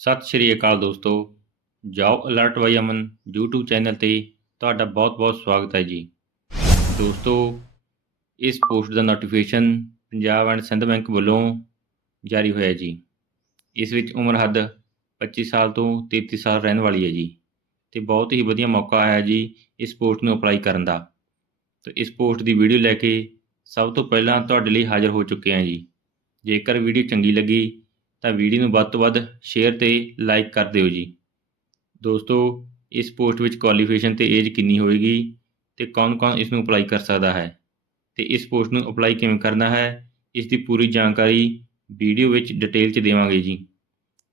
ਸਤਿ ਸ਼੍ਰੀ ਅਕਾਲ ਦੋਸਤੋ। ਜਾਓ alert by Aman YouTube channel ਤੇ ਤੁਹਾਡਾ ਬਹੁਤ-ਬਹੁਤ ਸਵਾਗਤ ਹੈ ਜੀ। ਦੋਸਤੋ, ਇਸ post the notification Punjab and Sind bank ਵੱਲੋਂ ਜਾਰੀ ਹੋਇਆ ਜੀ। ਇਸ ਵਿੱਚ ਉਮਰ ਹੱਦ 25 ਸਾਲ ਤੋਂ 33 ਸਾਲ ਰਹਿਣ ਵਾਲੀ ਹੈ ਜੀ ਤੇ ਬਹੁਤ ਹੀ ਵਧੀਆ ਮੌਕਾ ਆਇਆ ਜੀ ਇਸ ਪੋਸਟ ਨੂੰ ਅਪਲਾਈ ਕਰਨ ਦਾ। ਤੇ ਇਸ ਪੋਸਟ ਦੀ ਵੀਡੀਓ ਲੈ ਕੇ ਸਭ ਤੋਂ ਪਹਿਲਾਂ ਤੁਹਾਡੇ ਲਈ ਹਾਜ਼ਰ ਹੋ ਚੁੱਕੇ ਹਾਂ ਜੀ। ਜੇਕਰ ਵੀਡੀਓ ਚੰਗੀ ਲੱਗੀ ਤਾਂ ਵੀਡੀਓ ਨੂੰ ਵੱਧ ਤੋਂ ਵੱਧ ਸ਼ੇਅਰ ਤੇ ਲਾਈਕ ਕਰ ਦਿਓ ਜੀ। ਦੋਸਤੋ, ਇਸ ਪੋਸਟ ਵਿੱਚ ਕੁਆਲੀਫਿਕੇਸ਼ਨ ਤੇ ਏਜ ਕਿੰਨੀ ਹੋਏਗੀ ਤੇ ਕੌਣ-ਕੌਣ ਇਸ ਨੂੰ ਅਪਲਾਈ ਕਰ ਸਕਦਾ ਹੈ ਤੇ ਇਸ ਪੋਸਟ ਨੂੰ ਅਪਲਾਈ ਕਿਵੇਂ ਕਰਨਾ ਹੈ, ਇਸ ਦੀ ਪੂਰੀ ਜਾਣਕਾਰੀ ਵੀਡੀਓ ਵਿੱਚ ਡਿਟੇਲ 'ਚ ਦੇਵਾਂਗੇ ਜੀ।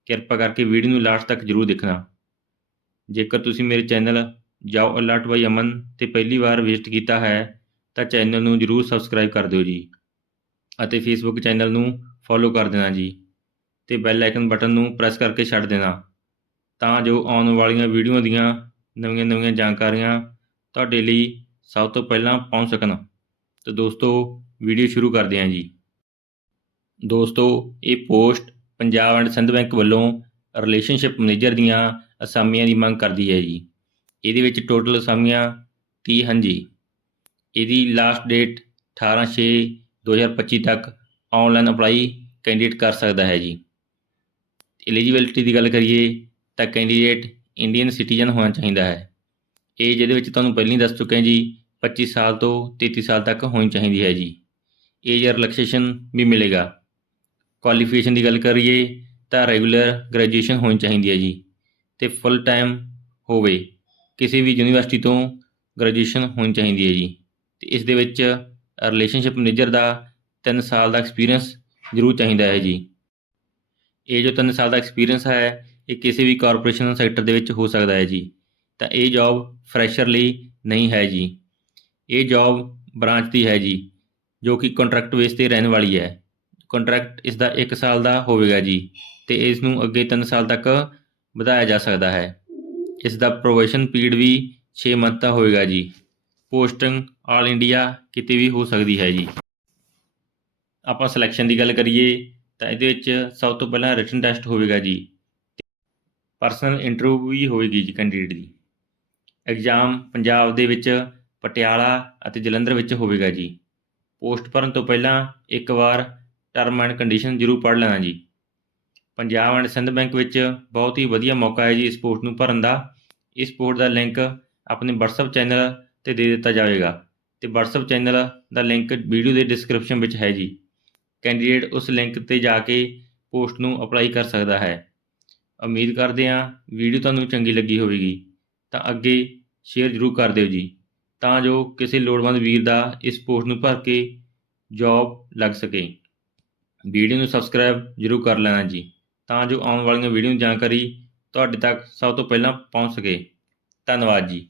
ਕਿਰਪਾ ਕਰਕੇ ਵੀਡੀਓ ਨੂੰ ਲਾਸਟ ਤੱਕ ਜਰੂਰ ਦੇਖਣਾ। ਜੇਕਰ ਤੁਸੀਂ ਮੇਰੇ ਚੈਨਲ ਜਾਓ ਅਲਰਟ ਬਾਈ ਅਮਨ ਤੇ ਪਹਿਲੀ ਵਾਰ ਵਿਜ਼ਿਟ ਕੀਤਾ ਹੈ, ਤਾਂ ਚੈਨਲ ਨੂੰ ਜਰੂਰ ਸਬਸਕ੍ਰਾਈਬ ਕਰ ਦਿਓ ਜੀ। ਅਤੇ ਫੇਸਬੁੱਕ ਚੈਨਲ ਨੂੰ ਫੋਲੋ ਕਰ ਦੇਣਾ ਜੀ। ਤੇ ਬੈਲ ਆਈਕਨ ਬਟਨ ਨੂੰ ਪ੍ਰੈਸ ਕਰਕੇ ਛੱਡ ਦੇਣਾ। ਤਾਂ ਜੋ ਆਉਣ ਵਾਲੀਆਂ ਵੀਡੀਓ ਦੀਆਂ ਨਵੀਆਂ-ਨਵੀਆਂ ਜਾਣਕਾਰੀਆਂ ਤੁਹਾਡੇ ਲਈ ਸਭ ਤੋਂ ਪਹਿਲਾਂ ਪਹੁੰਚ ਸਕਣ। ਤਾਂ ਦੋਸਤੋ ਵੀਡੀਓ ਸ਼ੁਰੂ ਕਰਦੇ ਹਾਂ ਜੀ। ਦੋਸਤੋ, ਇਹ post Punjab and Sind bank ਵੱਲੋਂ ਰਿਲੇਸ਼ਨਸ਼ਿਪ ਮੈਨੇਜਰ ਦੀਆਂ ਅਸਾਮੀਆਂ ਦੀ ਮੰਗ ਕਰਦੀ ਹੈ ਜੀ। ਇਹਦੇ ਵਿੱਚ ਟੋਟਲ ਅਸਾਮੀਆਂ 30 ਹਨ ਜੀ। ਇਹਦੀ ਲਾਸਟ ਡੇਟ 18/6/2025 ਤੱਕ ਆਨਲਾਈਨ ਅਪਲਾਈ ਕੈਂਡੀਡੇਟ ਕਰ ਸਕਦਾ ਹੈ ਜੀ। ਐਲੀਜੀਬਿਲਟੀ ਦੀ ਗੱਲ ਕਰੀਏ ਤਾਂ ਕੈਂਡੀਡੇਟ ਇੰਡੀਅਨ ਸਿਟੀਜ਼ਨ ਹੋਣਾ ਚਾਹੀਦਾ ਹੈ। ਏਜ ਇਹਦੇ ਵਿੱਚ ਤੁਹਾਨੂੰ ਪਹਿਲਾਂ ਹੀ ਦੱਸ ਚੁੱਕੇ ਹਾਂ ਜੀ 25 ਸਾਲ ਤੋਂ 33 ਸਾਲ ਤੱਕ ਹੋਣੀ ਚਾਹੀਦੀ ਹੈ ਜੀ। ਏਜ ਰਿਲੈਕਸੇਸ਼ਨ ਵੀ ਮਿਲੇਗਾ। ਕੁਆਲੀਫਿਕੇਸ਼ਨ ਦੀ ਗੱਲ ਕਰੀਏ ਤਾਂ ਰੈਗੂਲਰ ਗ੍ਰੈਜੂਏਸ਼ਨ ਹੋਣੀ ਚਾਹੀਦੀ ਹੈ ਜੀ। ਤੇ ਫੁੱਲ ਟਾਈਮ ਹੋਵੇ, ਕਿਸੇ ਵੀ ਯੂਨੀਵਰਸਿਟੀ ਤੋਂ ਗ੍ਰੈਜੂਏਸ਼ਨ ਹੋਣੀ ਚਾਹੀਦੀ ਹੈ ਜੀ। ਤੇ ਇਸ ਦੇ ਵਿੱਚ ਰਿਲੇਸ਼ਨਸ਼ਿਪ ਮੈਨੇਜਰ ਦਾ 3 ਸਾਲ ਦਾ ਐਕਸਪੀਰੀਅੰਸ ਜ਼ਰੂਰ ਚਾਹੀਦਾ ਹੈ ਜੀ। ਇਹ ਜੋ 3 ਸਾਲ ਦਾ ਐਕਸਪੀਰੀਅੰਸ ਹੈ, ਇਹ ਕਿਸੇ ਵੀ ਕਾਰਪੋਰੇਸ਼ਨ ਸੈਕਟਰ ਦੇ ਵਿੱਚ ਹੋ ਸਕਦਾ ਹੈ ਜੀ। ਤਾਂ ਇਹ ਜੌਬ ਫਰੈਸ਼ਰ ਲਈ ਨਹੀਂ ਹੈ ਜੀ। ਇਹ ਜੌਬ ਬ੍ਰਾਂਚ ਦੀ ਹੈ ਜੀ, ਜੋ ਕਿ ਕੰਟਰੈਕਟ ਬੇਸ ਤੇ ਰਹਿਣ ਵਾਲੀ ਹੈ। ਕੰਟਰੈਕਟ ਇਸ ਦਾ 1 ਸਾਲ ਦਾ ਹੋਵੇਗਾ ਜੀ ਤੇ ਇਸ ਨੂੰ ਅੱਗੇ 3 ਸਾਲ ਤੱਕ ਵਧਾਇਆ ਜਾ ਸਕਦਾ ਹੈ। ਇਸ ਦਾ ਪ੍ਰੋਬੇਸ਼ਨ ਪੀਰੀਅਡ ਵੀ 6 ਮੰਥ ਦਾ ਹੋਵੇਗਾ ਜੀ। ਪੋਸਟਿੰਗ ਆਲ ਇੰਡੀਆ ਕਿਤੇ ਵੀ ਹੋ ਸਕਦੀ ਹੈ ਜੀ। ਆਪਾਂ ਸਿਲੈਕਸ਼ਨ ਦੀ ਗੱਲ ਕਰੀਏ ਤਾਂ ਇਹਦੇ ਵਿੱਚ ਸਭ ਤੋਂ ਪਹਿਲਾਂ ਰਿਟਨ ਟੈਸਟ ਹੋਵੇਗਾ ਜੀ। ਪਰਸਨਲ ਇੰਟਰਵਿਊ ਵੀ ਹੋਵੇਗੀ ਜੀ ਕੈਂਡੀਡੇਟ ਦੀ। ਐਗਜ਼ਾਮ ਪੰਜਾਬ ਦੇ ਵਿੱਚ, ਪਟਿਆਲਾ ਅਤੇ ਜਲੰਧਰ ਵਿੱਚ ਹੋਵੇਗਾ ਜੀ। ਪੋਸਟ ਭਰਨ ਤੋਂ ਪਹਿਲਾਂ ਇੱਕ ਵਾਰ ਟਰਮ ਐਂਡ ਕੰਡੀਸ਼ਨ ਜ਼ਰੂਰ ਪੜ੍ਹ ਲੈਣਾ ਜੀ। ਪੰਜਾਬ ਐਂਡ ਸਿੰਧ ਬੈਂਕ ਵਿੱਚ ਬਹੁਤ ਹੀ ਵਧੀਆ ਮੌਕਾ ਹੈ ਜੀ ਇਸ ਪੋਸਟ ਨੂੰ ਭਰਨ ਦਾ। ਇਸ ਪੋਸਟ ਦਾ ਲਿੰਕ ਆਪਣੇ WhatsApp ਚੈਨਲ ਤੇ ਦੇ ਦਿੱਤਾ ਜਾਵੇਗਾ। ਤੇ WhatsApp ਚੈਨਲ ਦਾ ਲਿੰਕ ਵੀਡੀਓ ਦੇ ਡਿਸਕ੍ਰਿਪਸ਼ਨ ਵਿੱਚ ਹੈ ਜੀ। ਕੈਂਡੀਡੇਟ ਉਸ ਲਿੰਕ ਤੇ ਜਾ ਕੇ ਪੋਸਟ ਨੂੰ ਅਪਲਾਈ ਕਰ ਸਕਦਾ ਹੈ। ਉਮੀਦ ਕਰਦੇ ਹਾਂ ਵੀਡੀਓ ਤੁਹਾਨੂੰ ਚੰਗੀ ਲੱਗੀ ਹੋਵੇਗੀ। ਤਾਂ ਅੱਗੇ ਸ਼ੇਅਰ ਜ਼ਰੂਰ ਕਰ ਦਿਓ ਜੀ। ਤਾਂ ਜੋ ਕਿਸੇ ਲੋੜਵੰਦ ਵੀਰ ਦਾ ਇਸ ਪੋਸਟ ਨੂੰ ਭਰ ਕੇ ਜੌਬ ਲੱਗ ਸਕੇ। ਵੀਡੀਓ ਨੂੰ ਸਬਸਕ੍ਰਾਈਬ ਜ਼ਰੂਰ ਕਰ ਲੈਣਾ ਜੀ। ਤਾਂ ਜੋ ਆਉਣ ਵਾਲੀਆਂ ਵੀਡੀਓ ਦੀ ਜਾਣਕਾਰੀ ਤੁਹਾਡੇ ਤੱਕ ਸਭ ਤੋਂ ਪਹਿਲਾਂ ਪਹੁੰਚ ਸਕੇ। ਧੰਨਵਾਦ ਜੀ।